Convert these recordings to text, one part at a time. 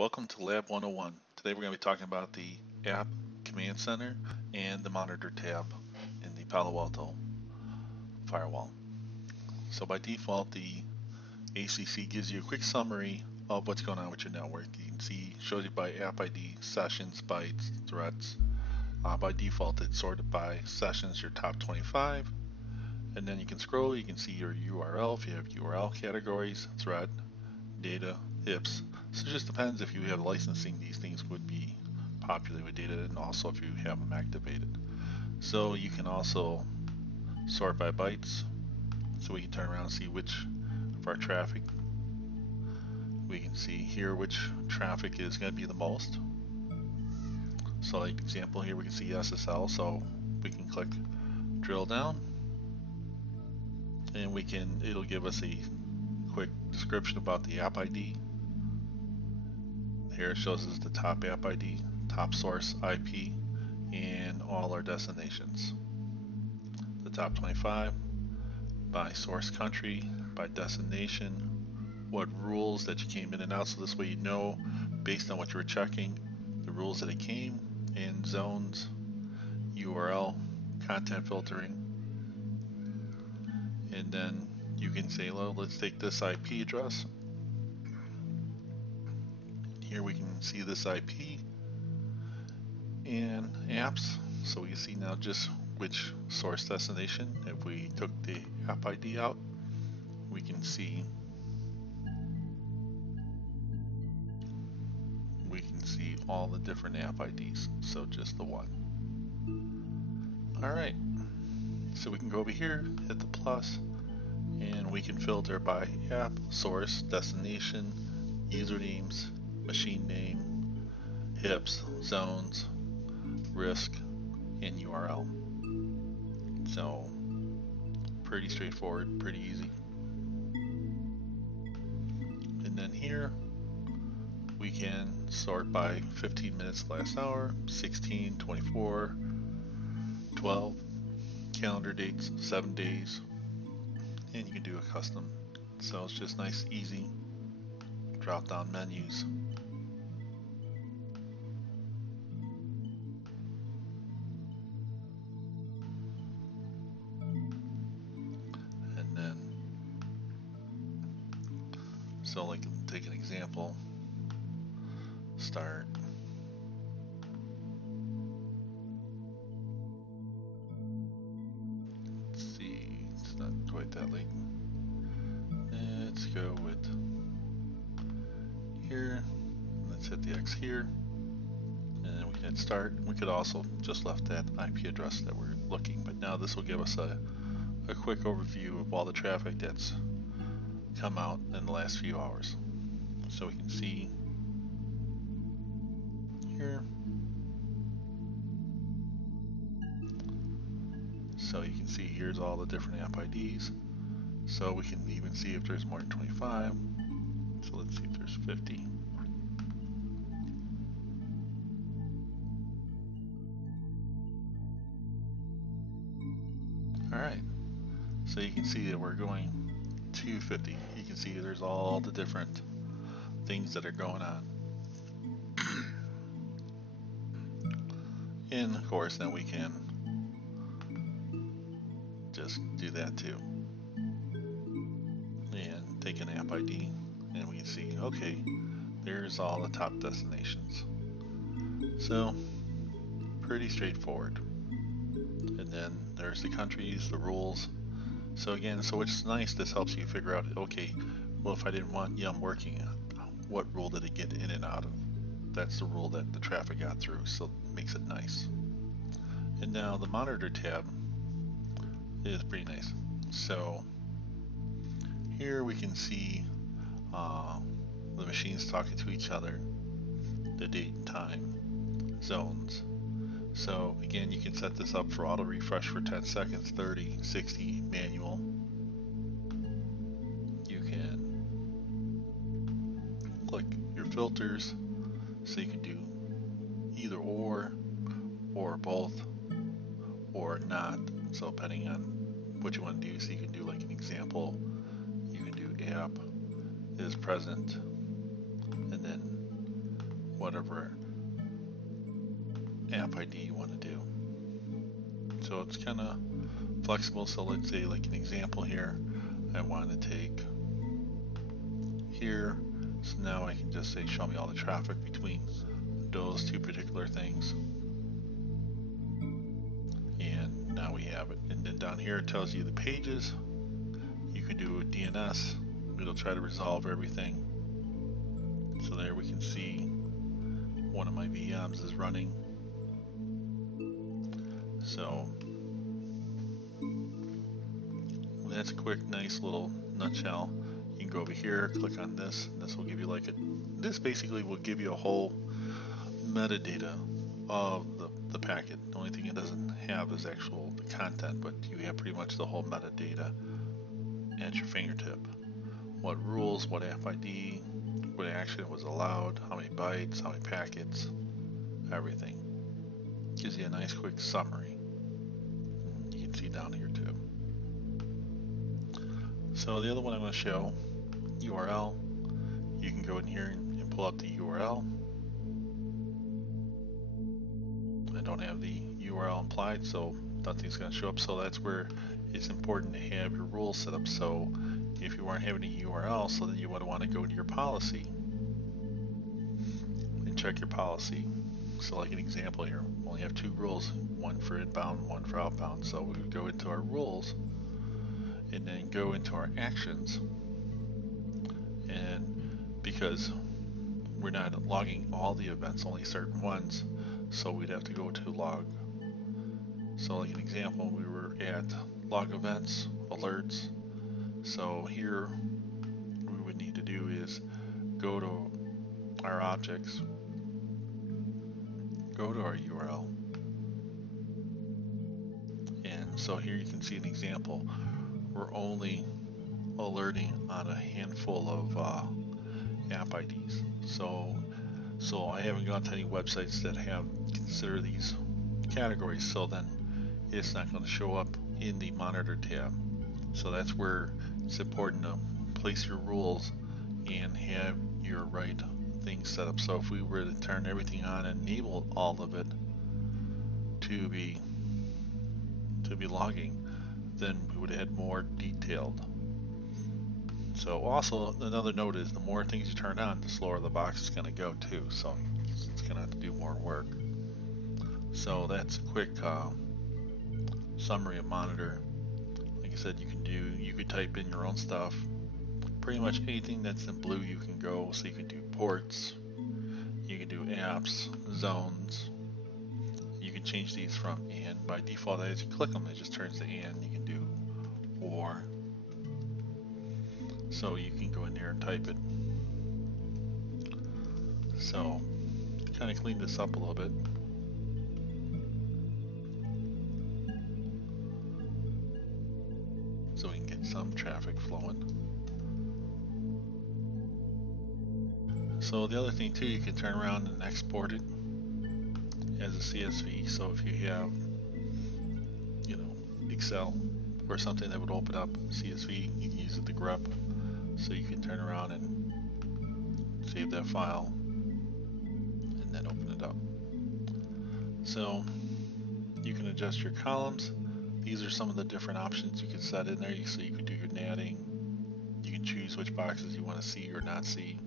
Welcome to Lab 101. Today we're going to be talking about the App Command Center and the Monitor tab in the Palo Alto firewall. So by default, the ACC gives you a quick summary of what's going on with your network. You can see, shows you by app ID, sessions, bytes, threats. By default, it's sorted by sessions, your top 25. And then you can scroll, you can see your URL if you have URL categories, threat, data, IPS. So it just depends if you have licensing, these things would be populated with data, and also if you have them activated. So you can also sort by bytes, so we can turn around and see which of our traffic. We can see here which traffic is going to be the most. So like example here, we can see SSL, so we can click drill down, and it'll give us a quick description about the app ID. Here it shows us the top app ID, top source IP, and all our destinations. The top 25 by source country, by destination, what rules that you came in and out, so this way you know based on what you were checking, the rules that it came, and zones, URL, content filtering, and then you can say, well, let's take this IP address. Here we can see this IP and apps, so we can see now just which source destination. If we took the app ID out, we can see all the different app IDs, so just the one. Alright, so we can go over here, hit the plus, and we can filter by app, source, destination, usernames, machine name, HIPs, zones, risk, and URL. So pretty straightforward, pretty easy. And then here we can sort by 15 minutes last hour, 16, 24, 12, calendar dates, 7 days, and you can do a custom. So it's just nice, easy drop down menus. And then, so like take an example, start. Let's see, it's not quite that late. Let's go with here. Let's hit the X here, and then we can hit start. We could also just left that IP address that we're looking, but now this will give us a quick overview of all the traffic that's come out in the last few hours. So we can see here. So you can see here's all the different app IDs. So we can even see if there's more than 25. So let's see if there's 50. Alright, so you can see that we're going to 50. You can see there's all the different things that are going on. And of course, then we can just do that too. And take an app ID, and we can see, okay, there's all the top destinations. So, pretty straightforward. And then there's the countries, the rules. So again, so it's nice, this helps you figure out, okay, well, if I didn't want Yum working, what rule did it get in and out of? That's the rule that the traffic got through, so it makes it nice. And now the Monitor tab is pretty nice. So here we can see the machines talking to each other, the date and time, zones. So again, you can set this up for auto refresh for 10 seconds, 30, 60, manual. You can click your filters, so you can do either or both, or not. So depending on what you want to do, so you can do like an example, you can do app is present, and then whatever app ID you want to do. So it's kind of flexible. So let's say, like an example here, I want to take here. So now I can just say show me all the traffic between those two particular things. And now we have it. And then down here it tells you the pages. You can do a DNS. It'll try to resolve everything. So there we can see one of my VMs is running. So that's a quick, nice little nutshell. You can go over here, click on this, and this will give you like this basically will give you a whole metadata of the packet. The only thing it doesn't have is actual the content, but you have pretty much the whole metadata at your fingertip. What rules, what app ID, what action was allowed, how many bytes, how many packets, everything. Gives you a nice quick summary. You can see down here too. So the other one I'm going to show, URL. You can go in here and pull up the URL. I don't have the URL implied, so nothing's going to show up. So that's where it's important to have your rules set up. So if you aren't having a URL, so then you would want to go to your policy and check your policy. So like an example here, we only have two rules, one for inbound, one for outbound. So we would go into our rules and then go into our actions. And because we're not logging all the events, only certain ones, so we'd have to go to log. So like an example, we were at log events, alerts. So here we would need to do is go to our objects, go to our URL, and so here you can see an example. We're only alerting on a handful of app IDs. So I haven't gone to any websites that have consider these categories, so then it's not going to show up in the monitor tab. So that's where it's important to place your rules and have your right things set up. So if we were to turn everything on and enable all of it to be logging, then we would have had more detailed. So also another note is the more things you turn on, the slower the box is going to go too. So it's going to have to do more work. So that's a quick summary of Monitor. Like I said, you could type in your own stuff. Pretty much anything that's in blue you can go. So you can do ports, you can do apps, zones. You can change these from and. By default, as you click them, it just turns to and. You can do or. So you can go in there and type it. So kind of clean this up a little bit. So we can get some traffic flowing. So the other thing too, you can turn around and export it as a CSV. So if you have, Excel or something that would open up CSV, you can use it to grep. So you can turn around and save that file and then open it up. So you can adjust your columns. These are some of the different options you can set in there. So you can do your natting. You can choose which boxes you want to see or not see.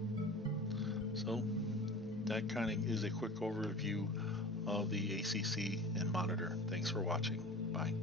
So that kind of is a quick overview of the AAC and Monitor. Thanks for watching. Bye.